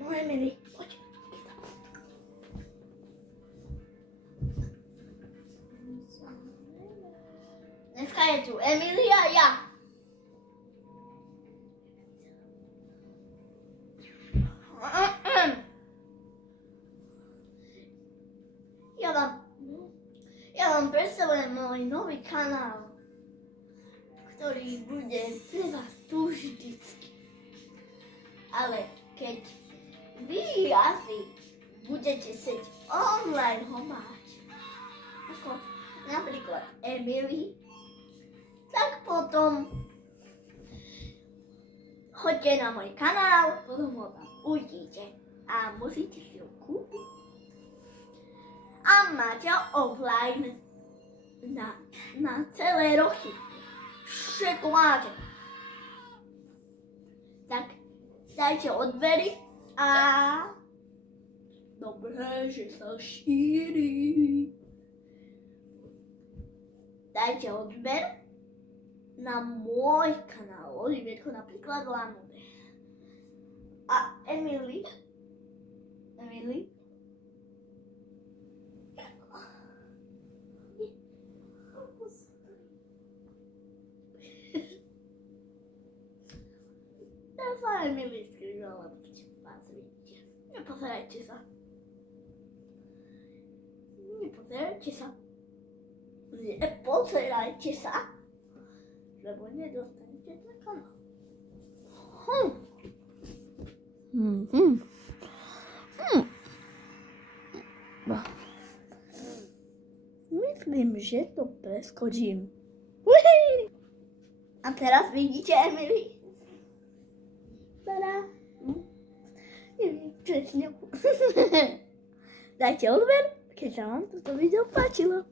No Emily, poď. Dneska je tu Emily a ja. Ja vám predstavujem môj nový kanál, ktorý bude pre vás tu vždycky. Ale keď vy asi budete chcieť online ho mať, ako napríklad Emily, tak potom choďte na môj kanál, potom ho tam uvidíte a musíte si ho kúpiť. A máte offline na celé roky. Všetko máte. Tak dajte odbery a dobre, že sa šíri. Dajte odber na môj kanál Oliverko napríklad Lanube. A Emily Emily skrivala, vás vidíte. Nepozerajte sa. Nepozerajte sa. Lebo nedostanete na kanál. Myslím, že to preskočím. A teraz vidíte Emily. Tada. Neviem, čo je s ňou. Dajte odber, keď sa vám toto video páčilo.